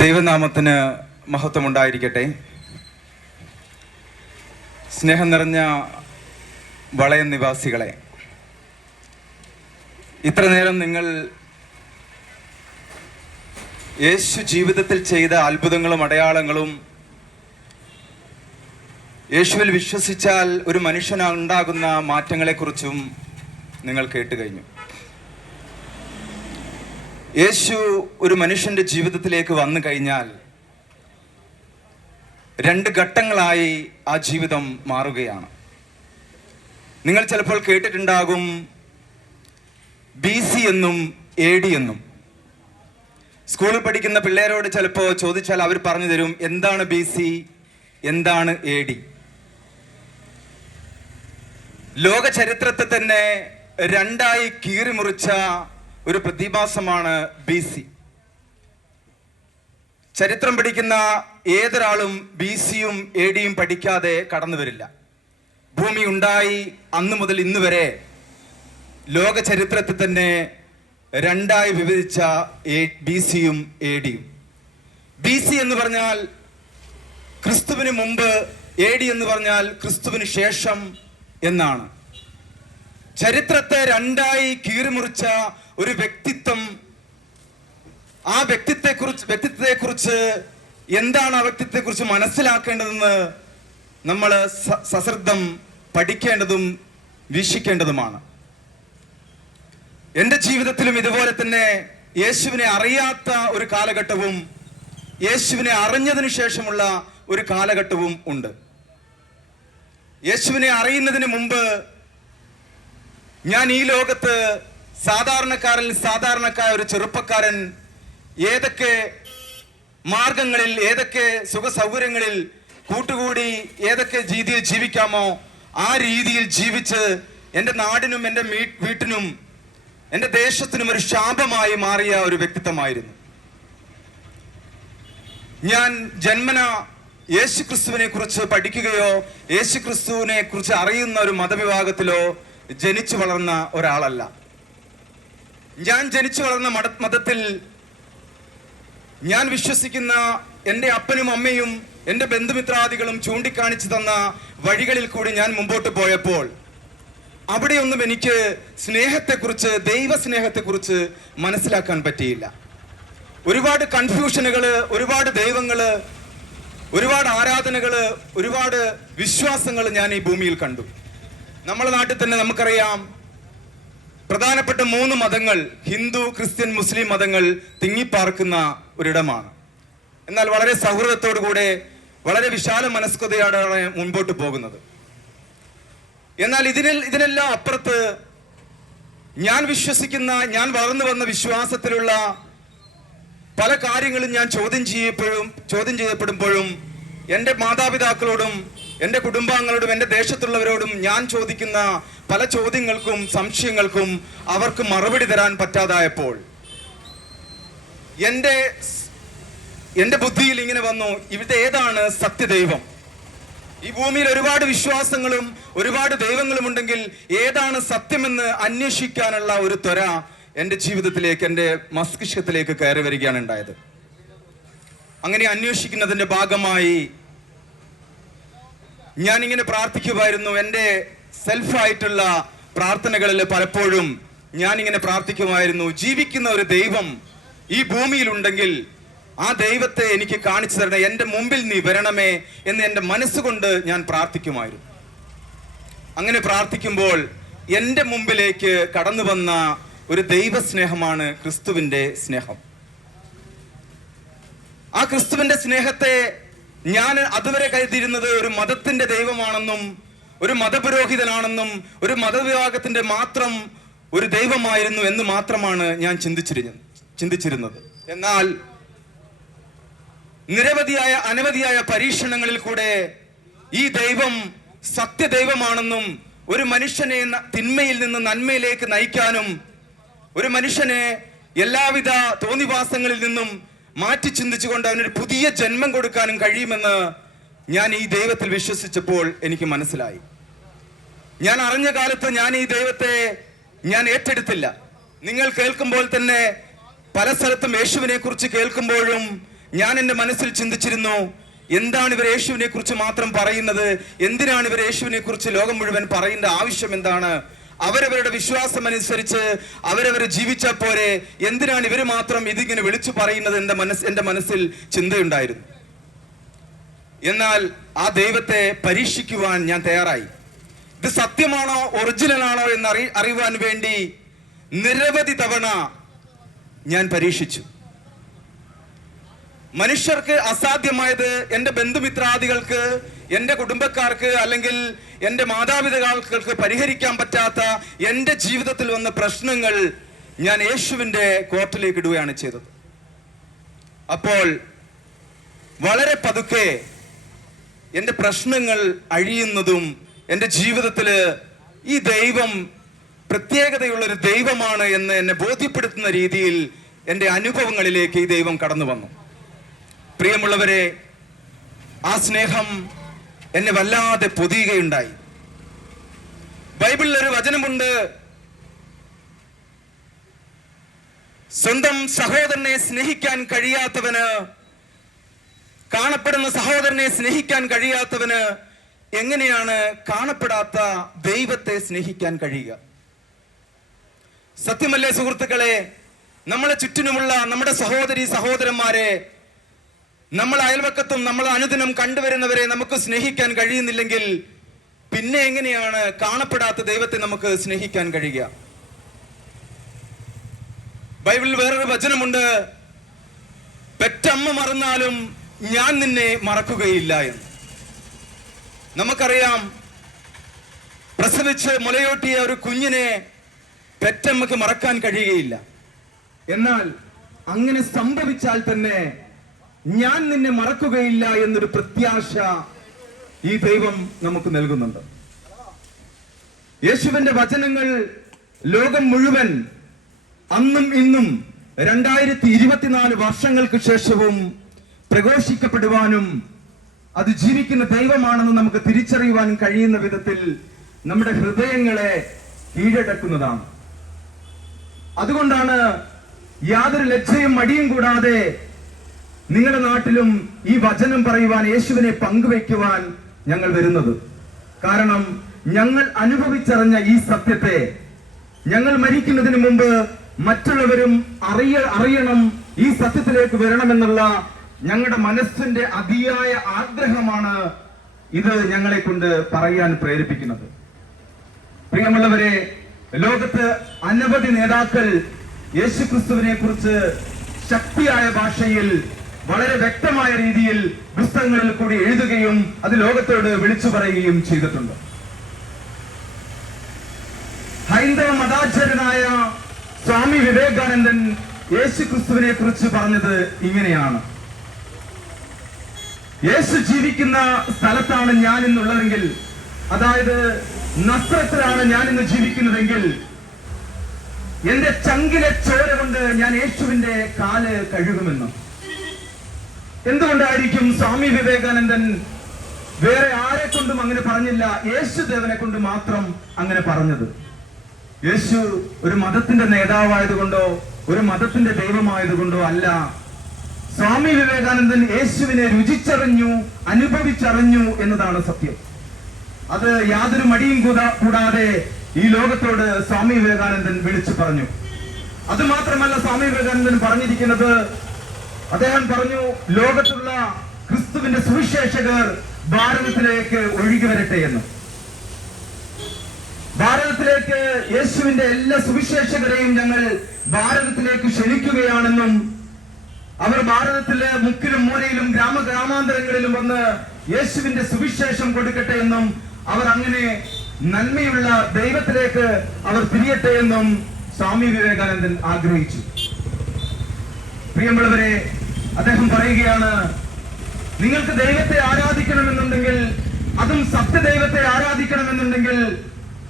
ദൈവനാമത്തിന് മഹത്വമുണ്ടായിരിക്കട്ടെ. സ്നേഹം നിറഞ്ഞ വളയ നിവാസികളെ ഇത്ര നേരം നിങ്ങൾ യേശു ജീവിതത്തിൽ ചെയ്ത അത്ഭുതങ്ങളും അടയാളങ്ങളും യേശുവിൽ വിശ്വസിച്ചാൽ ഒരു മനുഷ്യനുണ്ടാകുന്ന മാറ്റങ്ങളെക്കുറിച്ചും നിങ്ങൾ കേട്ട് കഴിഞ്ഞു യേശു ഒരു മനുഷ്യന്റെ ജീവിതത്തിലേക്ക് വന്നു കഴിഞ്ഞാൽ രണ്ട് ഘട്ടങ്ങളായി ആ ജീവിതം മാറുകയാണ്. നിങ്ങൾ ചിലപ്പോൾ കേട്ടിട്ടുണ്ടാകും ബി സി എന്നും എ ഡി എന്നും. സ്കൂളിൽ പഠിക്കുന്ന പിള്ളേരോട് ചിലപ്പോൾ ചോദിച്ചാൽ അവർ പറഞ്ഞു തരും എന്താണ് ബി സി? എന്താണ് എ ഡി? ലോക ചരിത്രത്തെ തന്നെ രണ്ടായി കീറിമുറിച്ച ഒരു പ്രതിഭാസമാണ് ബി സി. ചരിത്രം പഠിക്കുന്ന ഏതൊരാളും ബി സിയും എ ഡിയും പഠിക്കാതെ കടന്നു വരില്ല. ഭൂമി ഉണ്ടായി അന്നു മുതൽ ഇന്ന് വരെ ലോക ചരിത്രത്തിൽ തന്നെ രണ്ടായി വിഭജിച്ച ബി സിയും എ ഡിയും. ബി സി എന്ന് പറഞ്ഞാൽ ക്രിസ്തുവിന് മുമ്പ് എ ഡി എന്ന് പറഞ്ഞാൽ ക്രിസ്തുവിന് ശേഷം എന്നാണ്. ചരിത്രത്തെ രണ്ടായി കീറിമുറിച്ച ഒരു വ്യക്തിത്വം ആ വ്യക്തിത്വത്തെ കുറിച്ച് വ്യക്തിത്വത്തെ കുറിച്ച് എന്താണ് ആ വ്യക്തിത്വത്തെ കുറിച്ച് മനസ്സിലാക്കേണ്ടതെന്ന് നമ്മൾ സശ്രദ്ധം പഠിക്കേണ്ടതും വീക്ഷിക്കേണ്ടതുമാണ്. എന്റെ ജീവിതത്തിലും ഇതുപോലെ തന്നെ യേശുവിനെ അറിയാത്ത ഒരു കാലഘട്ടവും യേശുവിനെ അറിഞ്ഞതിന് ശേഷമുള്ള ഒരു കാലഘട്ടവും ഉണ്ട്. യേശുവിനെ അറിയുന്നതിന് മുമ്പ് ഞാൻ ഈ ലോകത്ത് സാധാരണക്കാരൻ സാധാരണക്കായ ഒരു ചെറുപ്പക്കാരൻ ഏതൊക്കെ മാർഗങ്ങളിൽ ഏതൊക്കെ സുഖസൗകര്യങ്ങളിൽ കൂട്ടുകൂടി ഏതൊക്കെ രീതിയിൽ ജീവിക്കാമോ ആ രീതിയിൽ ജീവിച്ച് എന്റെ നാടിനും എന്റെ വീട്ടിനും എന്റെ ദേശത്തിനും ഒരു ശാപമായി മാറിയ ഒരു വ്യക്തിത്വമായിരുന്നു. ഞാൻ ജന്മന യേശുക്രിസ്തുവിനെ കുറിച്ച് പഠിക്കുകയോ യേശുക്രിസ്തുവിനെ കുറിച്ച് അറിയുന്ന ഒരു മതവിഭാഗത്തിലോ ജനിച്ചു വളർന്ന ഒരാളല്ല. ഞാൻ ജനിച്ചു വളർന്ന മത മതത്തിൽ ഞാൻ വിശ്വസിക്കുന്ന എന്റെ അപ്പനും അമ്മയും എന്റെ ബന്ധുമിത്രാദികളും ചൂണ്ടിക്കാണിച്ചു തന്ന വഴികളിൽ കൂടി ഞാൻ മുമ്പോട്ട് പോയപ്പോൾ അവിടെയൊന്നും എനിക്ക് സ്നേഹത്തെക്കുറിച്ച് ദൈവസ്നേഹത്തെക്കുറിച്ച് മനസ്സിലാക്കാൻ പറ്റിയില്ല. ഒരുപാട് കൺഫ്യൂഷനുകൾ ഒരുപാട് ദൈവങ്ങൾ ഒരുപാട് ആരാധനകൾ ഒരുപാട് വിശ്വാസങ്ങൾ ഞാൻ ഈ ഭൂമിയിൽ കണ്ടു. നമ്മുടെ നാട്ടിൽ തന്നെ നമുക്കറിയാം. പ്രധാനപ്പെട്ട മൂന്ന് മതങ്ങൾ ഹിന്ദു ക്രിസ്ത്യൻ മുസ്ലിം മതങ്ങൾ തിങ്ങിപ്പാർക്കുന്ന ഒരിടമാണ്. എന്നാൽ വളരെ സൗഹൃദത്തോടു കൂടെ വളരെ വിശാല മനസ്കതയോടെയാണ് മുൻപോട്ട് പോകുന്നത്. എന്നാൽ ഇതിനിൽ ഇതിനെല്ലാം അപ്പുറത്ത് ഞാൻ വിശ്വസിക്കുന്ന ഞാൻ വളർന്നു വന്ന വിശ്വാസത്തിലുള്ള പല കാര്യങ്ങളും ഞാൻ ചോദ്യം ചെയ്യപ്പോഴും ചോദ്യം ചെയ്യപ്പെടുമ്പോഴും എന്റെ മാതാപിതാക്കളോടും എന്റെ കുടുംബാംഗങ്ങളോടും എന്റെ ദേശത്തുള്ളവരോടും ഞാൻ ചോദിക്കുന്ന പല ചോദ്യങ്ങൾക്കും സംശയങ്ങൾക്കും അവർക്ക് മറുപടി തരാൻ പറ്റാതായപ്പോൾ എന്റെ എന്റെ ബുദ്ധിയിൽ ഇങ്ങനെ വന്നു. ഇവിടെ ഏതാണ് സത്യദൈവം? ഈ ഭൂമിയിൽ ഒരുപാട് വിശ്വാസങ്ങളും ഒരുപാട് ദൈവങ്ങളും ഉണ്ടെങ്കിൽ ഏതാണ് സത്യമെന്ന് അന്വേഷിക്കാനുള്ള ഒരു ത്വര എന്റെ ജീവിതത്തിലേക്ക് എന്റെ മസ്തിഷ്കത്തിലേക്ക് കയറി വരികയാണ് ഉണ്ടായത്. അങ്ങനെ അന്വേഷിക്കുന്നതിന്റെ ഭാഗമായി ഞാൻ ഇങ്ങനെ പ്രാർത്ഥിക്കുമായിരുന്നു. എന്റെ സെൽഫായിട്ടുള്ള പ്രാർത്ഥനകളിൽ പലപ്പോഴും ഞാൻ ഇങ്ങനെ പ്രാർത്ഥിക്കുമായിരുന്നു. ജീവിക്കുന്ന ഒരു ദൈവം ഈ ഭൂമിയിലുണ്ടെങ്കിൽ ആ ദൈവത്തെ എനിക്ക് കാണിച്ചു തരണേ. എന്റെ മുമ്പിൽ നീ വരണമേ എന്ന് എന്റെ മനസ്സുകൊണ്ട് ഞാൻ പ്രാർത്ഥിക്കുമായിരുന്നു. അങ്ങനെ പ്രാർത്ഥിക്കുമ്പോൾ എന്റെ മുമ്പിലേക്ക് കടന്നു വന്ന ഒരു ദൈവസ്നേഹമാണ് ക്രിസ്തുവിന്റെ സ്നേഹം. ആ ക്രിസ്തുവിന്റെ സ്നേഹത്തെ ഞാൻ അതുവരെ കരുതിയിരുന്നത് ഒരു മതത്തിന്റെ ദൈവമാണെന്നും ഒരു മതപുരോഹിതനാണെന്നും ഒരു മതവിഭാഗത്തിന്റെ മാത്രം ഒരു ദൈവമായിരുന്നു എന്ന് മാത്രമാണ് ഞാൻ ചിന്തിച്ചിരുന്നത് ചിന്തിച്ചിരുന്നത്. എന്നാൽ നിരവധിയായ അനവധിയായ പരീക്ഷണങ്ങളിൽ കൂടെ ഈ ദൈവം സത്യദൈവമാണെന്നും ഒരു മനുഷ്യനെ തിന്മയിൽ നിന്ന് നന്മയിലേക്ക് നയിക്കാനും ഒരു മനുഷ്യനെ എല്ലാവിധ തോന്നിവാസങ്ങളിൽ നിന്നും മാറ്റി ചിന്തിച്ചുകൊണ്ട് അവനൊരു പുതിയ ജന്മം കൊടുക്കാനും കഴിയുമെന്ന് ഞാൻ ഈ ദൈവത്തിൽ വിശ്വസിച്ചപ്പോൾ എനിക്ക് മനസ്സിലായി. ഞാൻ അറിഞ്ഞ കാലത്ത് ഞാൻ ഈ ദൈവത്തെ ഞാൻ ഏറ്റെടുത്തില്ല. നിങ്ങൾ കേൾക്കുമ്പോൾ തന്നെ പല സ്ഥലത്തും യേശുവിനെ കുറിച്ച് കേൾക്കുമ്പോഴും ഞാൻ എന്റെ മനസ്സിൽ ചിന്തിച്ചിരുന്നു എന്താണ് ഇവർ യേശുവിനെ കുറിച്ച് മാത്രം പറയുന്നത്? എന്തിനാണ് ഇവർ യേശുവിനെ കുറിച്ച് ലോകം മുഴുവൻ പറയേണ്ട ആവശ്യം എന്താണ്? അവരവരുടെ വിശ്വാസം അനുസരിച്ച് അവരവർ ജീവിച്ച പോരെ. എന്തിനാണ് ഇവർ മാത്രം ഇതിങ്ങനെ വിളിച്ചു പറയുന്നത് എന്റെ മനസ്സ് എന്റെ മനസ്സിൽ ചിന്തയുണ്ടായിരുന്നു. എന്നാൽ ആ ദൈവത്തെ പരീക്ഷിക്കുവാൻ ഞാൻ തയ്യാറായി. ഇത് സത്യമാണോ ഒറിജിനൽ ആണോ എന്ന് അറി അറിയുവാൻ വേണ്ടി നിരവധി തവണ ഞാൻ പരീക്ഷിച്ചു. മനുഷ്യർക്ക് അസാധ്യമായത് എന്റെ ബന്ധുമിത്രാദികൾക്ക് എന്റെ കുടുംബക്കാർക്ക് അല്ലെങ്കിൽ എന്റെ മാതാപിതാക്കൾക്ക് പരിഹരിക്കാൻ പറ്റാത്ത എന്റെ ജീവിതത്തിൽ വന്ന പ്രശ്നങ്ങൾ ഞാൻ യേശുവിന്റെ കോർട്ടിലേക്ക് ഇടുകയാണ് ചെയ്തത്. അപ്പോൾ വളരെ പതുക്കെ എന്റെ പ്രശ്നങ്ങൾ അഴിയുന്നതും എന്റെ ജീവിതത്തിൽ ഈ ദൈവം പ്രത്യേകതയുള്ളൊരു ദൈവമാണ് എന്ന് എന്നെ ബോധ്യപ്പെടുത്തുന്ന രീതിയിൽ എന്റെ അനുഭവങ്ങളിലേക്ക് ഈ ദൈവം കടന്നു വന്നു പ്രിയമുള്ളവരെ ആ സ്നേഹം എന്നെ വല്ലാതെ പൊതിയുകയുണ്ടായി. ബൈബിളിൽ ഒരു വചനമുണ്ട്. സ്വന്തം സഹോദരനെ സ്നേഹിക്കാൻ കഴിയാത്തവന് കാണപ്പെടുന്ന സഹോദരനെ സ്നേഹിക്കാൻ കഴിയാത്തവന് എങ്ങനെയാണ് കാണപ്പെടാത്ത ദൈവത്തെ സ്നേഹിക്കാൻ കഴിയുക? സത്യമല്ലേ സുഹൃത്തുക്കളെ? നമ്മളെ ചുറ്റിനുമുള്ള നമ്മുടെ സഹോദരി സഹോദരന്മാരെ നമ്മൾ അയൽവക്കത്തും നമ്മൾ അനുദിനം കണ്ടുവരുന്നവരെ നമുക്ക് സ്നേഹിക്കാൻ കഴിയുന്നില്ലെങ്കിൽ പിന്നെ എങ്ങനെയാണ് കാണപ്പെടാത്ത ദൈവത്തെ നമുക്ക് സ്നേഹിക്കാൻ കഴിയുക? ബൈബിളിൽ വേറൊരു വചനമുണ്ട് പെറ്റമ്മ മറന്നാലും ഞാൻ നിന്നെ മറക്കുകയില്ല എന്ന്. നമുക്കറിയാം പ്രസവിച്ച് മുലയോട്ടിയ ഒരു കുഞ്ഞിനെ പെറ്റമ്മക്ക് മറക്കാൻ കഴിയുകയില്ല. എന്നാൽ അങ്ങനെ സംഭവിച്ചാൽ തന്നെ ഞാൻ നിന്നെ മറക്കുകയില്ല എന്നൊരു പ്രത്യാശ ഈ ദൈവം നമുക്ക് നൽകുന്നുണ്ട്. യേശുവിന്റെ വചനങ്ങൾ ലോകം മുഴുവൻ അന്നും ഇന്നും രണ്ടായിരത്തി ഇരുപത്തിനാല് വർഷങ്ങൾക്ക് ശേഷവും പ്രഘോഷിക്കപ്പെടുവാനും അത് ജീവിക്കുന്ന ദൈവമാണെന്ന് നമുക്ക് തിരിച്ചറിയുവാൻ കഴിയുന്ന വിധത്തിൽ നമ്മുടെ ഹൃദയങ്ങളെ കീഴടക്കുന്നതാണ്. അതുകൊണ്ടാണ് യാതൊരു ലജ്ജയും മടിയും കൂടാതെ നിങ്ങളുടെ നാട്ടിലും ഈ വചനം പറയുവാൻ യേശുവിനെ പങ്കുവെക്കുവാൻ ഞങ്ങൾ വരുന്നത്. കാരണം ഞങ്ങൾ അനുഭവിച്ചറിഞ്ഞ ഈ സത്യത്തെ ഞങ്ങൾ മരിക്കുന്നതിന് മുമ്പ് മറ്റുള്ളവരും അറിയ അറിയണം ഈ സത്യത്തിലേക്ക് വരണമെന്നുള്ള ഞങ്ങളുടെ മനസ്സിന്റെ അതിയായ ആഗ്രഹമാണ് ഇത് ഞങ്ങളെ കൊണ്ട് പറയാൻ പ്രേരിപ്പിക്കുന്നത്. പ്രിയമുള്ളവരെ ലോകത്ത് അനവധി നേതാക്കൾ യേശുക്രിസ്തുവിനെ കുറിച്ച് ശക്തിയായ ഭാഷയിൽ വളരെ വ്യക്തമായ രീതിയിൽ പുസ്തകങ്ങളിൽ കൂടി എഴുതുകയും അത് ലോകത്തോട് വിളിച്ചു പറയുകയും ചെയ്തിട്ടുണ്ട്. ഹൈന്ദവ മതാചാര്യനായ സ്വാമി വിവേകാനന്ദൻ യേശു ക്രിസ്തുവിനെ കുറിച്ച് പറഞ്ഞത് ഇങ്ങനെയാണ്. യേശു ജീവിക്കുന്ന സ്ഥലത്താണ് ഞാൻ ഇന്നുള്ളതെങ്കിൽ അതായത് നസ്രത്തിലാണ് ഞാൻ ഇന്ന് ജീവിക്കുന്നതെങ്കിൽ എന്റെ ചങ്കിലെ ചോര കൊണ്ട് ഞാൻ യേശുവിന്റെ കാൽ കഴുകുമെന്ന്. എന്തുകൊണ്ടായിരിക്കും സ്വാമി വിവേകാനന്ദൻ വേറെ ആരെ കൊണ്ടും അങ്ങനെ പറഞ്ഞില്ല? യേശുദേവനെ കൊണ്ട് മാത്രം അങ്ങനെ പറഞ്ഞത്. യേശു ഒരു മതത്തിന്റെ നേതാവായതുകൊണ്ടോ ഒരു മതത്തിന്റെ ദൈവമായതുകൊണ്ടോ അല്ല. സ്വാമി വിവേകാനന്ദൻ യേശുവിനെ രുചിച്ചറിഞ്ഞു അനുഭവിച്ചറിഞ്ഞു എന്നതാണ് സത്യം. അത് യാതൊരു മടിയും കൂടാ- കൂടാതെ ഈ ലോകത്തോട് സ്വാമി വിവേകാനന്ദൻ വിളിച്ചു പറഞ്ഞു. അത് മാത്രമല്ല സ്വാമി വിവേകാനന്ദൻ പറഞ്ഞിരിക്കുന്നത് അദ്ദേഹം പറഞ്ഞു ലോകത്തുള്ള ക്രിസ്തുവിന്റെ സുവിശേഷകർ ഭാരതത്തിലേക്ക് ഒഴുകി വരട്ടെ എന്ന്. ഭാരതത്തിലേക്ക് യേശുവിന്റെ എല്ലാ സുവിശേഷകരെയും ഞങ്ങൾ ഭാരതത്തിലേക്ക് ക്ഷണിക്കുകയാണെന്നും അവർ ഭാരതത്തിലെ മുക്കിലും മൂലയിലും ഗ്രാമ ഗ്രാമാന്തരങ്ങളിലും വന്ന് യേശുവിന്റെ സുവിശേഷം കൊടുക്കട്ടെ എന്നും അവർ അങ്ങനെ നന്മയുള്ള ദൈവത്തിലേക്ക് അവർ തിരിയട്ടെ എന്നും സ്വാമി വിവേകാനന്ദൻ ആഗ്രഹിച്ചു. പ്രിയമുള്ളവരെ അദ്ദേഹം പറയുകയാണ് നിങ്ങൾക്ക് ദൈവത്തെ ആരാധിക്കണമെന്നുണ്ടെങ്കിൽ അതും സത്യദൈവത്തെ ആരാധിക്കണമെന്നുണ്ടെങ്കിൽ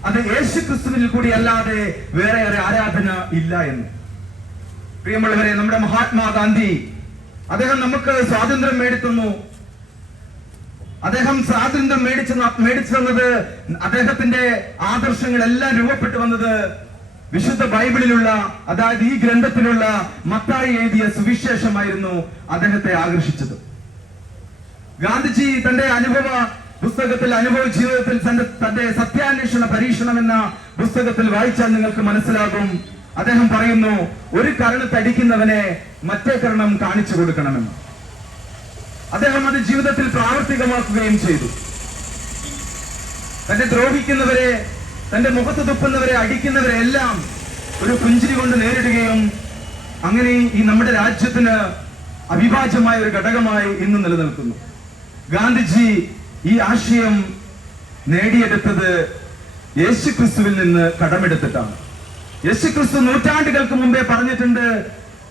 അത് യേശു ക്രിസ്തുവിൽ കൂടി അല്ലാതെ വേറെ ഒരു ആരാധന ഇല്ല എന്ന്. പ്രിയമുള്ളവരെ നമ്മുടെ മഹാത്മാഗാന്ധി അദ്ദേഹം നമുക്ക് സ്വാതന്ത്ര്യം മേടിത്തുന്നു. അദ്ദേഹം സ്വാതന്ത്ര്യം മേടിച്ചു മേടിച്ചു തന്നത് അദ്ദേഹത്തിന്റെ ആദർശങ്ങളെല്ലാം രൂപപ്പെട്ടു വന്നത് വിശുദ്ധ ബൈബിളിലുള്ള അതായത് ഈ ഗ്രന്ഥത്തിലുള്ള മത്തായി എഴുതിയ സുവിശേഷമായിരുന്നു അദ്ദേഹത്തെ ആകർഷിച്ചത്. ഗാന്ധിജി തന്റെ അനുഭവ പുസ്തകത്തിൽ അനുഭവ ജീവിതത്തിൽ തന്റെ തന്റെ സത്യാന്വേഷണ പരീക്ഷണം എന്ന പുസ്തകത്തിൽ വായിച്ചാൽ നിങ്ങൾക്ക് മനസ്സിലാകും. അദ്ദേഹം പറയുന്നു ഒരു കരണത്തടിക്കുന്നവനെ മറ്റേ കരണം കാണിച്ചു കൊടുക്കണമെന്ന്. അദ്ദേഹം അത് ജീവിതത്തിൽ പ്രാവർത്തികമാക്കുകയും ചെയ്തു. തന്നെ ദ്രോഹിക്കുന്നവരെ തന്റെ മുഖത്ത് തുപ്പുന്നവരെ അടിക്കുന്നവരെ എല്ലാം ഒരു പുഞ്ചിരി കൊണ്ട് നേരിടുകയും അങ്ങനെ ഈ നമ്മുടെ രാജ്യത്തിന് അവിഭാജ്യമായ ഒരു ഘടകമായി ഇന്ന് നിലനിൽക്കുന്നു. ഗാന്ധിജി ഈ ആശയം നേടിയെടുത്തത് യേശു ക്രിസ്തുവിൽ നിന്ന് കടമെടുത്തിട്ടാണ്. യേശു ക്രിസ്തു നൂറ്റാണ്ടുകൾക്ക് മുമ്പേ പറഞ്ഞിട്ടുണ്ട്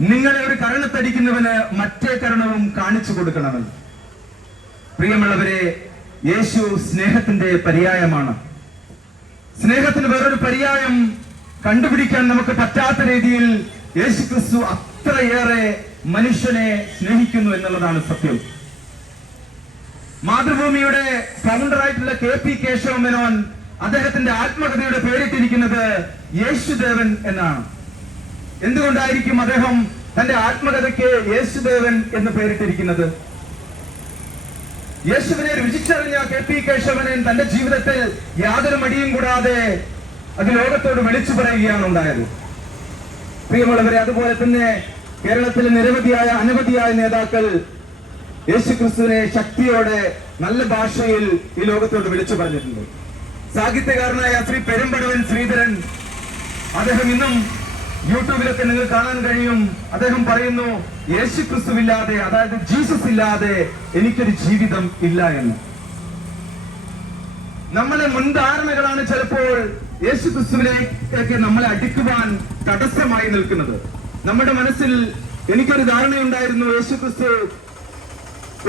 നിങ്ങളെ ഒരു കരണത്തടിക്കുന്നവന് മറ്റേ കരണവും കാണിച്ചു കൊടുക്കണമെന്ന്. പ്രിയമുള്ളവരെ യേശു സ്നേഹത്തിന്റെ പര്യായമാണ്. സ്നേഹത്തിന് വേറൊരു പര്യായം കണ്ടുപിടിക്കാൻ നമുക്ക് പറ്റാത്ത രീതിയിൽ യേശു ക്രിസ്തു അത്രയേറെ മനുഷ്യനെ സ്നേഹിക്കുന്നു എന്നുള്ളതാണ് സത്യം. മാതൃഭൂമിയുടെ ഫൗണ്ടറായിട്ടുള്ള കെ പി കേശവ മേനോൻ അദ്ദേഹത്തിന്റെ ആത്മകഥയുടെ പേരിട്ടിരിക്കുന്നത് യേശുദേവൻ എന്നാണ്. എന്തുകൊണ്ടായിരിക്കും അദ്ദേഹം തന്റെ ആത്മകഥയ്ക്ക് യേശുദേവൻ എന്ന് പേരിട്ടിരിക്കുന്നത്? യേശുവിനെ രുചിച്ചറിഞ്ഞ കെ പി കേശവനൻ തന്റെ ജീവിതത്തിൽ യാതൊരു മടിയും കൂടാതെ അത് ലോകത്തോട് വിളിച്ചു പറയുകയാണ് ഉണ്ടായത്. പ്രിയമുള്ളവരെ അതുപോലെ തന്നെ കേരളത്തിലെ നിരവധിയായ അനവധിയായ നേതാക്കൾ യേശു ക്രിസ്തുവിനെ ശക്തിയോടെ നല്ല ഭാഷയിൽ ഈ ലോകത്തോട് വിളിച്ചു പറഞ്ഞിട്ടുണ്ട്. സാഹിത്യകാരനായ ശ്രീ പെരുമ്പടവൻ ശ്രീധരൻ അദ്ദേഹം ഇന്നും യൂട്യൂബിലൊക്കെ നിങ്ങൾ കാണാൻ കഴിയും. അദ്ദേഹം പറയുന്നു യേശു ക്രിസ്തുവില്ലാതെ അതായത് ജീസസ് ഇല്ലാതെ എനിക്കൊരു ജീവിതം ഇല്ല എന്ന്. നമ്മളെ മുൻധാരണകളാണ് ചിലപ്പോൾ യേശു ക്രിസ്തുവിലേക്ക് നമ്മളെ അടുക്കുവാൻ തടസ്സമായി നിൽക്കുന്നത്. നമ്മുടെ മനസ്സിൽ എനിക്കൊരു ധാരണയുണ്ടായിരുന്നു യേശു ക്രിസ്തു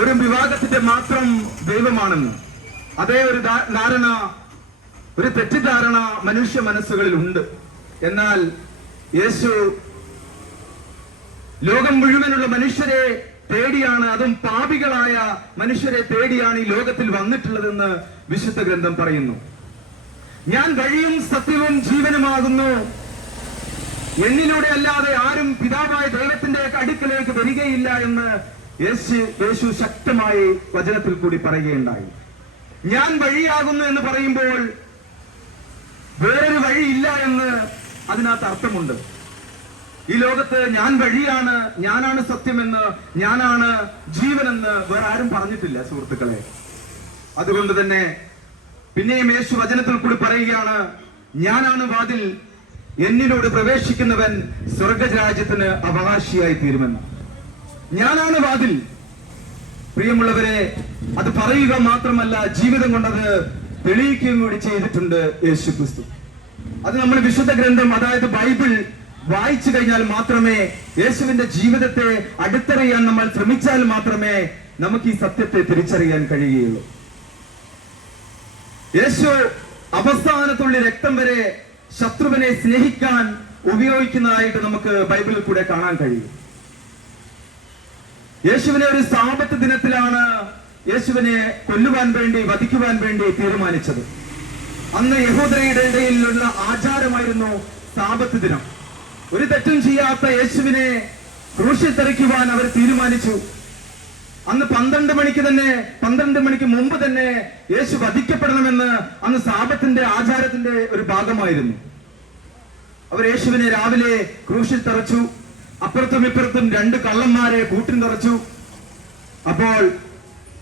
ഒരു വിവാഹത്തിന്റെ മാത്രം ദൈവമാണെന്ന്. അതേ ഒരു ധാരണ ഒരു തെറ്റിദ്ധാരണ മനുഷ്യ മനസ്സുകളിൽ ഉണ്ട് എന്നാൽ യേശു ലോകം മുഴുവനുള്ള മനുഷ്യരെ തേടിയാണ് അതും പാപികളായ മനുഷ്യരെ തേടിയാണ് ഈ ലോകത്തിൽ വന്നിട്ടുള്ളതെന്ന് വിശുദ്ധ ഗ്രന്ഥം പറയുന്നു. ഞാൻ വഴിയും സത്യവും ജീവനുമാകുന്നു. എന്നിലൂടെ അല്ലാതെ ആരും പിതാവായ ദൈവത്തിന്റെ അടുക്കലേക്ക് വരികയില്ല എന്ന് യേശു യേശു ശക്തമായി വചനത്തിൽ കൂടി പറയുകയുണ്ടായി. ഞാൻ വഴിയാകുന്നു എന്ന് പറയുമ്പോൾ വേറൊരു വഴിയില്ല എന്ന് അതിനകത്ത് അർത്ഥമുണ്ട്. ഈ ലോകത്ത് ഞാൻ വഴിയാണ് ഞാനാണ് സത്യമെന്ന് ഞാനാണ് ജീവനെന്ന് വേറെ ആരും പറഞ്ഞിട്ടില്ല സുഹൃത്തുക്കളെ. അതുകൊണ്ട് തന്നെ പിന്നെയും യേശു വചനത്തിൽ കൂടി പറയുകയാണ് ഞാനാണ് വാതിൽ എന്നിലൂടെ പ്രവേശിക്കുന്നവൻ സ്വർഗരാജ്യത്തിന് അവകാശിയായി തീരുമെന്ന്. ഞാനാണ് വാതിൽ. പ്രിയമുള്ളവരെ അത് പറയുക മാത്രമല്ല ജീവിതം കൊണ്ടത് തെളിയിക്കുകയും കൂടി ചെയ്തിട്ടുണ്ട് യേശു ക്രിസ്തു അത് നമ്മൾ വിശുദ്ധ ഗ്രന്ഥം അതായത് ബൈബിൾ വായിച്ചു കഴിഞ്ഞാൽ മാത്രമേ യേശുവിന്റെ ജീവിതത്തെ അടുത്തറിയാൻ നമ്മൾ ശ്രമിച്ചാൽ മാത്രമേ നമുക്ക് ഈ സത്യത്തെ തിരിച്ചറിയാൻ കഴിയുകയുള്ളൂ. യേശു അവസാനത്തുള്ളി രക്തം വരെ ശത്രുവിനെ സ്നേഹിക്കാൻ ഉപയോഗിക്കുന്നതായിട്ട് നമുക്ക് ബൈബിളിൽ കൂടെ കാണാൻ കഴിയും. യേശുവിനെ ഒരു സാപത്ത് ദിനത്തിലാണ് യേശുവിനെ കൊല്ലുവാൻ വേണ്ടി വധിക്കുവാൻ വേണ്ടി തീരുമാനിച്ചത്. അന്ന് യഹൂദരയുടെ ഇടയിലുള്ള ആചാരമായിരുന്നു സാപത്ത് ദിനം. ഒരു തെറ്റും ചെയ്യാത്ത യേശുവിനെ ക്രൂശിൽ തെറിക്കുവാൻ അവർ തീരുമാനിച്ചു. അന്ന് പന്ത്രണ്ട് മണിക്ക് തന്നെ പന്ത്രണ്ട് മണിക്ക് മുമ്പ് തന്നെ യേശു വധിക്കപ്പെടണമെന്ന് അന്ന് സാപത്തിന്റെ ആചാരത്തിന്റെ ഒരു ഭാഗമായിരുന്നു. അവർ യേശുവിനെ രാവിലെ ക്രൂശിൽ തറച്ചു അപ്പുറത്തും ഇപ്പുറത്തും രണ്ട് കള്ളന്മാരെ കൂട്ടിൻ തറച്ചു. അപ്പോൾ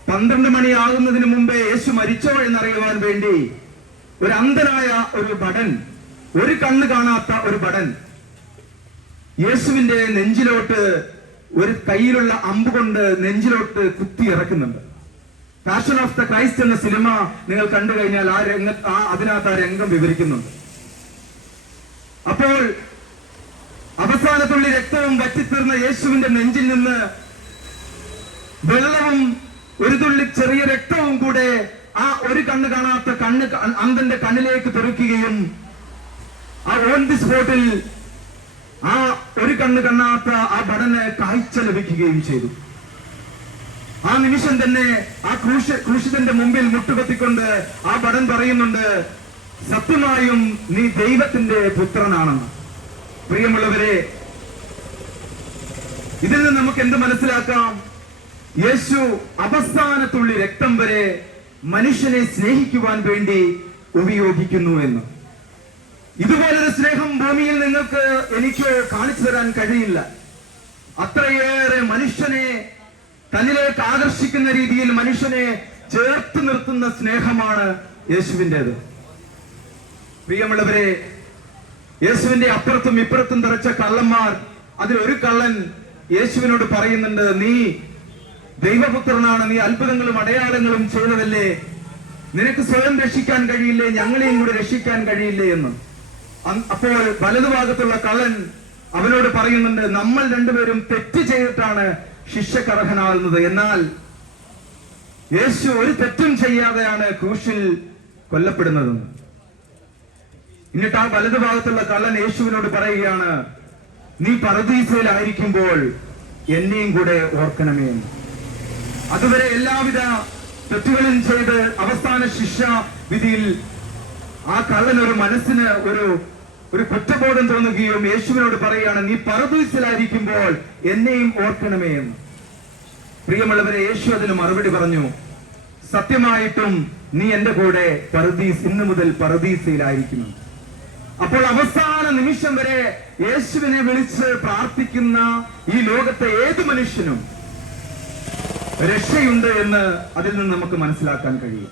പന്ത്രണ്ട് മണിയാകുന്നതിന് മുമ്പേ യേശു മരിച്ചോ എന്നറിയുവാൻ വേണ്ടി ഒരു അന്ധനായ ഒരു ഭടൻ ഒരു കണ്ണ് കാണാത്ത ഒരു ഭടൻ. യേശുവിന്റെ നെഞ്ചിലോട്ട് ഒരു കയ്യിലുള്ള അമ്പ് കൊണ്ട് നെഞ്ചിലോട്ട് കുത്തി ഇറക്കുന്നുണ്ട്. പാഷൻ ഓഫ് ദ ക്രൈസ്റ്റ് എന്ന സിനിമ നിങ്ങൾ കണ്ടു കഴിഞ്ഞാൽ ആ രംഗ ആ അതിനകത്ത് ആ രംഗം വിവരിക്കുന്നുണ്ട്. അപ്പോൾ അവസാനത്തുള്ളി രക്തവും വറ്റിത്തീർന്ന യേശുവിന്റെ നെഞ്ചിൽ നിന്ന് വെള്ളവും ഒരു തുള്ളി ചെറിയ രക്തവും കൂടെ ആ ഒരു കണ്ണ് കാണാത്ത കണ്ണ് അന്ധന്റെ കണ്ണിലേക്ക് തെറിക്കുകയും ആ ഓൺ ദി സ്പോട്ടിൽ ആ ഒരു കണ്ണ് കാണാത്ത ആ ഭടന് കാഴ്ച ലഭിക്കുകയും ചെയ്തു. ആ നിമിഷം തന്നെ ആ ക്രൂശ ക്രൂശിതന്റെ മുമ്പിൽ മുട്ടുകത്തിക്കൊണ്ട് ആ ഭടൻ പറയുന്നുണ്ട് സത്യമായും നീ ദൈവത്തിന്റെ പുത്രനാണെന്ന്. പ്രിയമുള്ളവരെ ഇതിൽ നിന്ന് നമുക്ക് എന്ത് മനസ്സിലാക്കാം? യേശു അവസാനത്തുള്ളി രക്തം വരെ മനുഷ്യനെ സ്നേഹിക്കുവാൻ വേണ്ടി ഉപയോഗിക്കുന്നു എന്ന് ഇതുപോലൊരു സ്നേഹം ഭൂമിയിൽ നിങ്ങൾക്ക് എനിക്ക് കാണിച്ചു തരാൻ കഴിയില്ല. അത്രയേറെ മനുഷ്യനെ തന്നിലേക്ക് ആകർഷിക്കുന്ന രീതിയിൽ മനുഷ്യനെ ചേർത്ത് നിർത്തുന്ന സ്നേഹമാണ് യേശുവിന്റെത്. പ്രിയമുള്ളവരെ യേശുവിന്റെ അപ്പുറത്തും ഇപ്പുറത്തും നിറച്ച കള്ളന്മാർ അതിൽ ഒരു കള്ളൻ യേശുവിനോട് പറയുന്നുണ്ട് നീ ദൈവപുത്രനാണ് നീ അത്ഭുതങ്ങളും അടയാളങ്ങളും ചെയ്തതല്ലേ? നിനക്ക് സ്വയം രക്ഷിക്കാൻ കഴിയില്ലേ? ഞങ്ങളെയും കൂടെ രക്ഷിക്കാൻ കഴിയില്ലേ എന്ന്. അപ്പോൾ വലതുഭാഗത്തുള്ള കള്ളൻ അവനോട് പറയുന്നുണ്ട് നമ്മൾ രണ്ടുപേരും തെറ്റ് ചെയ്തിട്ടാണ് ശിക്ഷക്കർഹനാകുന്നത്. എന്നാൽ യേശു ഒരു തെറ്റും ചെയ്യാതെയാണ് ക്രൂശിൽ കൊല്ലപ്പെടുന്നത്. എന്നിട്ട് ആ വലതുഭാഗത്തുള്ള കള്ളൻ യേശുവിനോട് പറയുകയാണ് നീ പറദീസയിലായിരിക്കുമ്പോൾ എന്നെയും കൂടെ ഓർക്കണമേ. അതുവരെ എല്ലാവിധ തെറ്റുകളും ചെയ്ത് അവസാന ശിക്ഷ വിധിയിൽ ആ കള്ളൻ ഒരു മനസ്സിന് ഒരു ഒരു കുറ്റബോധം തോന്നുകയും യേശുവിനോട് പറയുകയാണ് നീ പറദൂസിലായിരിക്കുമ്പോൾ എന്നെയും ഓർക്കണമേ. എന്ന് പ്രിയമുള്ളവരെ യേശു അതിന് മറുപടി പറഞ്ഞു സത്യമായിട്ടും നീ എന്റെ കൂടെ പറദീസ് ഇന്നു മുതൽ പരദീസയിലായിരിക്കുന്നു അപ്പോൾ അവസാന നിമിഷം വരെ യേശുവിനെ വിളിച്ച് പ്രാർത്ഥിക്കുന്ന ഈ ലോകത്തെ ഏത് മനുഷ്യനും രക്ഷയുണ്ട് എന്ന് അതിൽ നിന്ന് നമുക്ക് മനസ്സിലാക്കാൻ കഴിയും.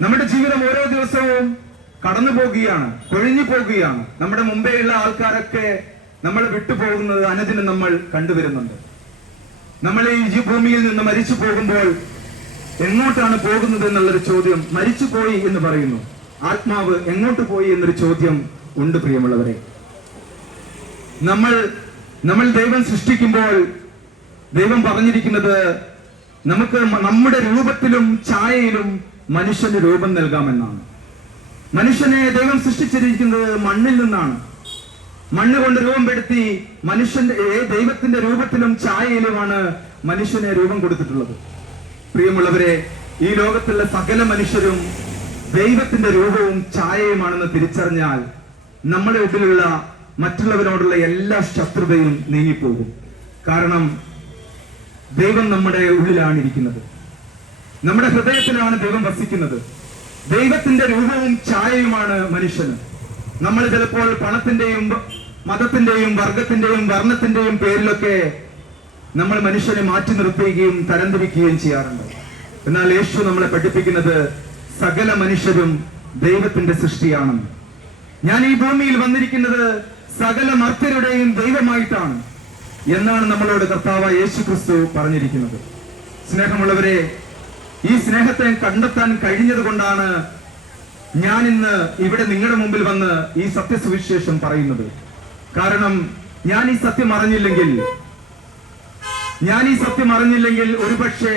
നമ്മുടെ ജീവിതം ഓരോ ദിവസവും കടന്നു പോകുകയാണ് കൊഴിഞ്ഞു പോകുകയാണ്. നമ്മുടെ മുമ്പേയുള്ള ആൾക്കാരൊക്കെ നമ്മൾ വിട്ടുപോകുന്നത് അനുദിനം നമ്മൾ കണ്ടുവരുന്നുണ്ട്. നമ്മൾ ഈ ഭൂമിയിൽ നിന്ന് മരിച്ചു പോകുമ്പോൾ എങ്ങോട്ടാണ് പോകുന്നത് എന്നുള്ളൊരു ചോദ്യം മരിച്ചു പോയി എന്ന് പറയുന്നു. ആത്മാവ് എങ്ങോട്ട് പോയി എന്നൊരു ചോദ്യം ഉണ്ട് പ്രിയമുള്ളവരെ. നമ്മൾ നമ്മൾ ദൈവം സൃഷ്ടിക്കുമ്പോൾ ദൈവം പറഞ്ഞിരിക്കുന്നത് നമുക്ക് നമ്മുടെ രൂപത്തിലും ഛായയിലും മനുഷ്യന് രൂപം നൽകാമെന്നാണ്. മനുഷ്യനെ ദൈവം സൃഷ്ടിച്ചിരിക്കുന്നത് മണ്ണിൽ നിന്നാണ്. മണ്ണ് കൊണ്ട് രൂപപ്പെടുത്തി മനുഷ്യന്റെ ദൈവത്തിന്റെ രൂപത്തിലും ഛായയിലുമാണ് മനുഷ്യനെ രൂപം കൊടുത്തിട്ടുള്ളത്. പ്രിയമുള്ളവരെ ഈ ലോകത്തുള്ള സകല മനുഷ്യരും ദൈവത്തിന്റെ രൂപവും ഛായയുമാണെന്ന് തിരിച്ചറിഞ്ഞാൽ നമ്മുടെ ഇതിലുള്ള മറ്റുള്ളവരോടുള്ള എല്ലാ ശത്രുതയും നീങ്ങിപ്പോകും. കാരണം ദൈവം നമ്മുടെ ഉള്ളിലാണ് ഇരിക്കുന്നത് നമ്മുടെ ഹൃദയത്തിലാണ് ദൈവം വസിക്കുന്നത്. ദൈവത്തിന്റെ രൂപവും ഛായയുമാണ് മനുഷ്യന്. നമ്മൾ ചിലപ്പോൾ പണത്തിന്റെയും മതത്തിന്റെയും വർഗത്തിന്റെയും വർണത്തിന്റെയും പേരിലൊക്കെ നമ്മൾ മനുഷ്യനെ മാറ്റി നിർത്തുകയും തരംതിരിക്കുകയും ചെയ്യാറുണ്ട്. എന്നാൽ യേശു നമ്മളെ പഠിപ്പിക്കുന്നത് സകല മനുഷ്യരും ദൈവത്തിന്റെ സൃഷ്ടിയാണെന്ന്. ഞാൻ ഈ ഭൂമിയിൽ വന്നിരിക്കുന്നത് സകല മർത്യരുടെയും ദൈവമായിട്ടാണ്. എന്നാണ് നമ്മളോട് കർത്താവ് യേശു ക്രിസ്തു പറഞ്ഞിരിക്കുന്നത്. സ്നേഹമുള്ളവരെ ഈ സ്നേഹത്തെ കണ്ടെത്താൻ കഴിഞ്ഞത് കൊണ്ടാണ് ഞാൻ ഇന്ന് ഇവിടെ നിങ്ങളുടെ മുമ്പിൽ വന്ന് ഈ സത്യസുവിശേഷം പറയുന്നത്. കാരണം ഞാൻ ഈ സത്യം അറിഞ്ഞില്ലെങ്കിൽ ഞാൻ ഈ സത്യം അറിഞ്ഞില്ലെങ്കിൽ ഒരുപക്ഷെ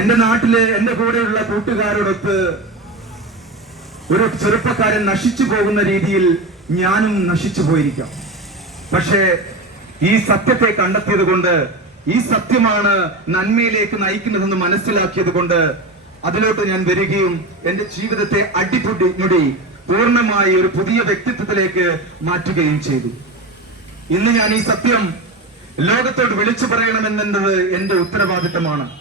എന്റെ നാട്ടിലെ എന്റെ കൂടെയുള്ള കൂട്ടുകാരോടൊത്ത് ഒരു ചെറുപ്പക്കാരൻ നശിച്ചു പോകുന്ന രീതിയിൽ ഞാനും നശിച്ചു പോയിരിക്കാം. പക്ഷേ ഈ സത്യത്തെ കണ്ടെത്തിയത് കൊണ്ട് ഈ സത്യമാണ് നന്മയിലേക്ക് നയിക്കുന്നതെന്ന് മനസ്സിലാക്കിയത് കൊണ്ട് അതിലോട്ട് ഞാൻ വരികയും എന്റെ ജീവിതത്തെ അടിപൊടി പൂർണമായി ഒരു പുതിയ വ്യക്തിത്വത്തിലേക്ക് മാറ്റുകയും ചെയ്തു. ഇന്ന് ഞാൻ ഈ സത്യം ലോകത്തോട് വിളിച്ചു പറയണമെന്നത് എന്റെ ഉത്തരവാദിത്തമാണ്.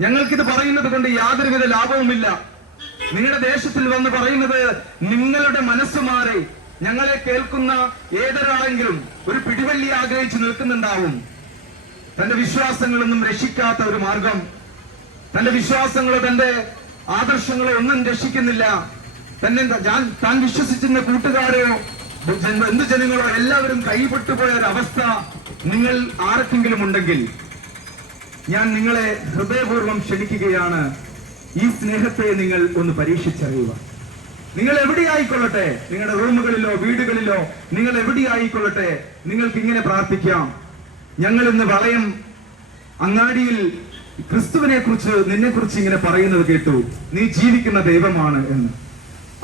ഞങ്ങൾക്കിത് പറയുന്നത് കൊണ്ട് യാതൊരുവിധ ലാഭവുമില്ല. നിങ്ങളുടെ ദേശത്തിൽ വന്ന് പറയുന്നത് നിങ്ങളുടെ മനസ്സ് മാറി ഞങ്ങളെ കേൾക്കുന്ന ഏതൊരാളെങ്കിലും ഒരു പിടിവള്ളി ആഗ്രഹിച്ചു നിൽക്കുന്നുണ്ടാവും. തന്റെ വിശ്വാസങ്ങളൊന്നും രക്ഷിക്കാത്ത ഒരു മാർഗം. തന്റെ വിശ്വാസങ്ങളോ തന്റെ ആദർശങ്ങളോ ഒന്നും രക്ഷിക്കുന്നില്ല. തന്നെ താൻ വിശ്വസിച്ചിരുന്ന കൂട്ടുകാരോ എന്ത് ജനങ്ങളോ എല്ലാവരും കൈപ്പെട്ടുപോയ ഒരു അവസ്ഥ നിങ്ങൾ ആർക്കെങ്കിലും ഉണ്ടെങ്കിൽ ഞാൻ നിങ്ങളെ ഹൃദയപൂർവം ക്ഷണിക്കുകയാണ്. ഈ സ്നേഹത്തെ നിങ്ങൾ ഒന്ന് പരീക്ഷിച്ചറിയുക. നിങ്ങൾ എവിടെയായിക്കൊള്ളട്ടെ? നിങ്ങളുടെ റൂമുകളിലോ വീടുകളിലോ നിങ്ങൾ എവിടെയായിക്കൊള്ളട്ടെ? നിങ്ങൾക്ക് ഇങ്ങനെ പ്രാർത്ഥിക്കാം. ഞങ്ങൾ ഇന്ന് വളയം അങ്ങാടിയിൽ ക്രിസ്തുവിനെ കുറിച്ച് നിന്നെ കുറിച്ച് ഇങ്ങനെ പറയുന്നത് കേട്ടു. നീ ജീവിക്കുന്ന ദൈവമാണ് എന്ന്.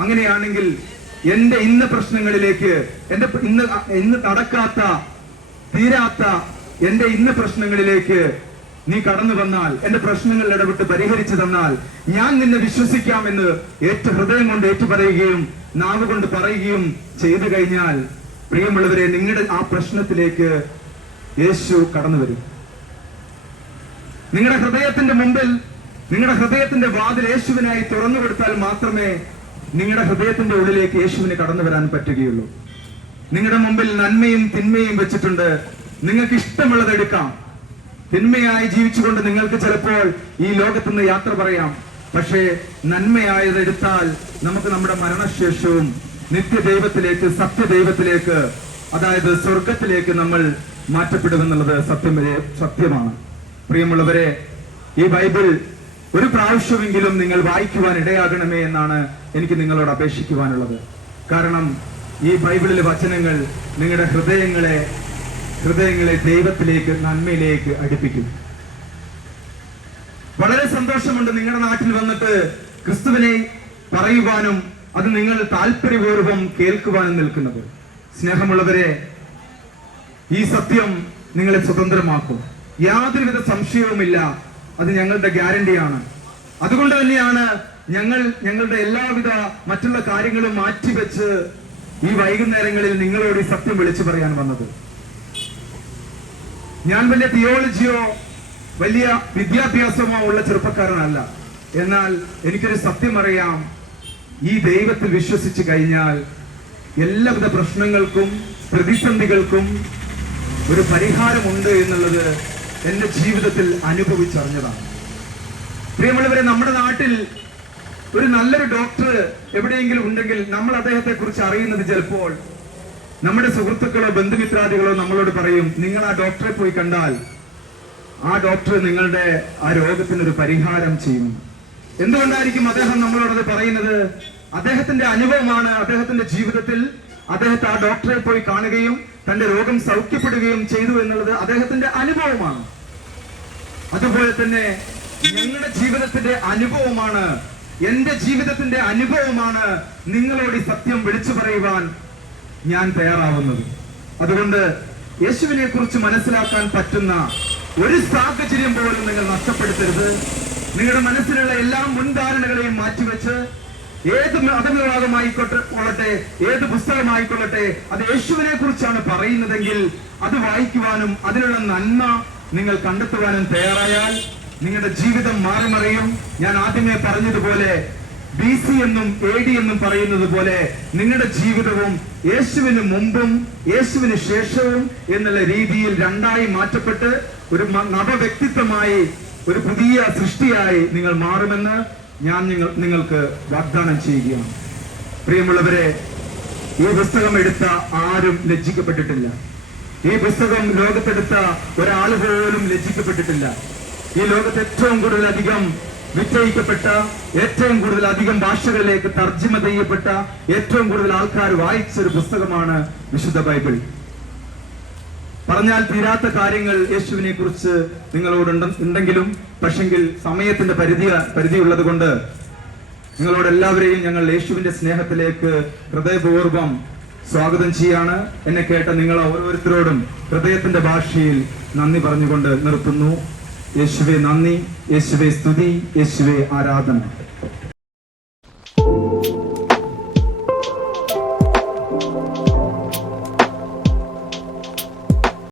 അങ്ങനെയാണെങ്കിൽ എന്റെ ഇന്ന പ്രശ്നങ്ങളിലേക്ക് എന്റെ ഇന്ന് ഇന്ന് നടക്കാത്ത തീരാത്ത എന്റെ ഇന്ന പ്രശ്നങ്ങളിലേക്ക് നീ കടന്നു വന്നാൽ എന്റെ പ്രശ്നങ്ങൾ ഇടപെട്ട് പരിഹരിച്ചു തന്നാൽ ഞാൻ നിന്നെ വിശ്വസിക്കാമെന്ന് ഏറ്റ ഹൃദയം കൊണ്ട് ഏറ്റു പറയുകയും നാവ് കൊണ്ട് പറയുകയും ചെയ്തു കഴിഞ്ഞാൽ പ്രിയമുള്ളവരെ നിങ്ങളുടെ ആ പ്രശ്നത്തിലേക്ക് യേശു കടന്നു വരും. നിങ്ങളുടെ ഹൃദയത്തിന്റെ മുമ്പിൽ നിങ്ങളുടെ ഹൃദയത്തിന്റെ വാതിൽ യേശുവിനായി തുറന്നു കൊടുത്താൽ മാത്രമേ നിങ്ങളുടെ ഹൃദയത്തിന്റെ ഉള്ളിലേക്ക് യേശുവിന് കടന്നു വരാൻ പറ്റുകയുള്ളൂ. നിങ്ങളുടെ മുമ്പിൽ നന്മയും തിന്മയും വെച്ചിട്ടുണ്ട്. നിങ്ങൾക്ക് ഇഷ്ടമുള്ളത് എടുക്കാം. തിന്മയായി ജീവിച്ചുകൊണ്ട് നിങ്ങൾക്ക് ചിലപ്പോൾ ഈ ലോകത്ത് നിന്ന് യാത്ര പറയാം. പക്ഷേ നന്മയായതെടുത്താൽ നമുക്ക് നമ്മുടെ മരണശേഷവും നിത്യദൈവത്തിലേക്ക് സത്യദൈവത്തിലേക്ക് അതായത് സ്വർഗത്തിലേക്ക് നമ്മൾ മാറ്റപ്പെടുമെന്നുള്ളത് സത്യം സത്യമാണ്. പ്രിയമുള്ളവരെ ഈ ബൈബിൾ ഒരു പ്രാവശ്യമെങ്കിലും നിങ്ങൾ വായിക്കുവാൻ ഇടയാകണമേ എന്നാണ് എനിക്ക് നിങ്ങളോട് അപേക്ഷിക്കുവാനുള്ളത്. കാരണം ഈ ബൈബിളിലെ വചനങ്ങൾ നിങ്ങളുടെ ഹൃദയങ്ങളെ ഹൃദയങ്ങളെ ദൈവത്തിലേക്ക് നന്മയിലേക്ക് അടുപ്പിക്കും. വളരെ സന്തോഷമുണ്ട് നിങ്ങളുടെ നാട്ടിൽ വന്നിട്ട് ക്രിസ്തുവിനെ പറയുവാനും അത് നിങ്ങൾ താല്പര്യപൂർവം കേൾക്കുവാനും നിൽക്കുന്നത്. സ്നേഹമുള്ളവരെ ഈ സത്യം നിങ്ങളെ സ്വതന്ത്രമാക്കും. യാതൊരുവിധ സംശയവുമില്ല. അത് ഞങ്ങളുടെ ഗ്യാരണ്ടിയാണ്. അതുകൊണ്ട് തന്നെയാണ് ഞങ്ങൾ ഞങ്ങളുടെ എല്ലാവിധ മറ്റുള്ള കാര്യങ്ങളും മാറ്റിവെച്ച് ഈ വൈകുന്നേരങ്ങളിൽ നിങ്ങളോട് ഈ സത്യം വിളിച്ചു പറയാൻ വന്നത്. ഞാൻ വലിയ തിയോളജിയോ വലിയ വിദ്യാഭ്യാസമോ ഉള്ള ചെറുപ്പക്കാരനല്ല. എന്നാൽ എനിക്കൊരു സത്യം അറിയാം ഈ ദൈവത്തിൽ വിശ്വസിച്ച് കഴിഞ്ഞാൽ എല്ലാവിധ പ്രശ്നങ്ങൾക്കും പ്രതിസന്ധികൾക്കും ഒരു പരിഹാരമുണ്ട് എന്നുള്ളത് എന്റെ ജീവിതത്തിൽ അനുഭവിച്ചറിഞ്ഞതാണ്. പ്രിയമുള്ളവരെ നമ്മുടെ നാട്ടിൽ ഒരു നല്ലൊരു ഡോക്ടർ എവിടെയെങ്കിലും ഉണ്ടെങ്കിൽ നമ്മൾ അദ്ദേഹത്തെ കുറിച്ച് അറിയുന്നത് ചിലപ്പോൾ നമ്മുടെ സുഹൃത്തുക്കളോ ബന്ധുമിത്രാദികളോ നമ്മളോട് പറയും നിങ്ങൾ ആ ഡോക്ടറെ പോയി കണ്ടാൽ ആ ഡോക്ടർ നിങ്ങളുടെ ആ രോഗത്തിന് ഒരു പരിഹാരം ചെയ്യും. എന്തുകൊണ്ടായിരിക്കും അദ്ദേഹം നമ്മളോടത് പറയുന്നത്? അദ്ദേഹത്തിന്റെ അനുഭവമാണ് അദ്ദേഹത്തിന്റെ ജീവിതത്തിൽ അദ്ദേഹത്തെ ആ ഡോക്ടറെ പോയി കാണുകയും തന്റെ രോഗം സൗഖ്യപ്പെടുകയും ചെയ്തു എന്നുള്ളത് അദ്ദേഹത്തിന്റെ അനുഭവമാണ്. അതുപോലെ തന്നെ ഞങ്ങളുടെ ജീവിതത്തിന്റെ അനുഭവമാണ് എന്റെ ജീവിതത്തിന്റെ അനുഭവമാണ് നിങ്ങളോട് ഈ സത്യം വിളിച്ചു പറയുവാൻ ഞാൻ തയ്യാറാവുന്നത്. അതുകൊണ്ട് യേശുവിനെ കുറിച്ച് മനസ്സിലാക്കാൻ പറ്റുന്ന ഒരു സാഹചര്യം പോലും നിങ്ങൾ നഷ്ടപ്പെടുത്തരുത്. നിങ്ങളുടെ മനസ്സിലുള്ള എല്ലാ മുൻധാരണകളെയും മാറ്റിവെച്ച് ഏത് മതവിഭാഗമായിക്കോട്ടെ കൊള്ളട്ടെ ഏത് പുസ്തകമായിക്കൊള്ളട്ടെ അത് യേശുവിനെ കുറിച്ചാണ് പറയുന്നതെങ്കിൽ അത് വായിക്കുവാനും അതിനുള്ള നന്മ നിങ്ങൾ കണ്ടെത്തുവാനും തയ്യാറായാൽ നിങ്ങളുടെ ജീവിതം മാറിമറിയും. ഞാൻ ആദ്യമേ പറഞ്ഞതുപോലെ ബി സി എന്നും എ ഡി എന്നും പറയുന്നത് പോലെ നിങ്ങളുടെ ജീവിതവും യേശുവിന് മുമ്പും യേശുവിന് ശേഷവും എന്നുള്ള രീതിയിൽ രണ്ടായി മാറ്റപ്പെട്ട് ഒരു നവ നവവ്യക്തിത്വമായി ഒരു പുതിയ സൃഷ്ടിയായി നിങ്ങൾ മാറുമെന്ന് ഞാൻ നിങ്ങൾ നിങ്ങൾക്ക് വാഗ്ദാനം ചെയ്യുകയാണ്. പ്രിയമുള്ളവരെ ഈ പുസ്തകം എടുത്ത ആരും ലജ്ജിക്കപ്പെട്ടിട്ടില്ല. ഈ പുസ്തകം ലോകത്തെടുത്ത ഒരാൾ പോലും ലജ്ജിക്കപ്പെട്ടിട്ടില്ല. ഈ ലോകത്ത് ഏറ്റവും കൂടുതൽ അധികം വിറ്റയിക്കപ്പെട്ട ഏറ്റവും കൂടുതൽ അധികം ഭാഷകളിലേക്ക് തർജിമ ചെയ്യപ്പെട്ട ഏറ്റവും കൂടുതൽ ആൾക്കാർ വായിച്ച ഒരു പുസ്തകമാണ് വിശുദ്ധ ബൈബിൾ. പറഞ്ഞാൽ തീരാത്ത കാര്യങ്ങൾ യേശുവിനെ കുറിച്ച് നിങ്ങളോട് ഉണ്ട- ഉണ്ടെങ്കിലും പക്ഷെങ്കിൽ സമയത്തിന്റെ പരിധി പരിധിയുള്ളത് കൊണ്ട് നിങ്ങളോട് എല്ലാവരെയും ഞങ്ങൾ യേശുവിന്റെ സ്നേഹത്തിലേക്ക് ഹൃദയപൂർവം സ്വാഗതം ചെയ്യാണ്. എന്നെ കേട്ട നിങ്ങൾ ഓരോരുത്തരോടും ഹൃദയത്തിന്റെ ഭാഷയിൽ നന്ദി പറഞ്ഞുകൊണ്ട് നിർത്തുന്നു. യേശുവെ നന്ദി യേശുവെ സ്തുതി യേശുവെ ആരാധന.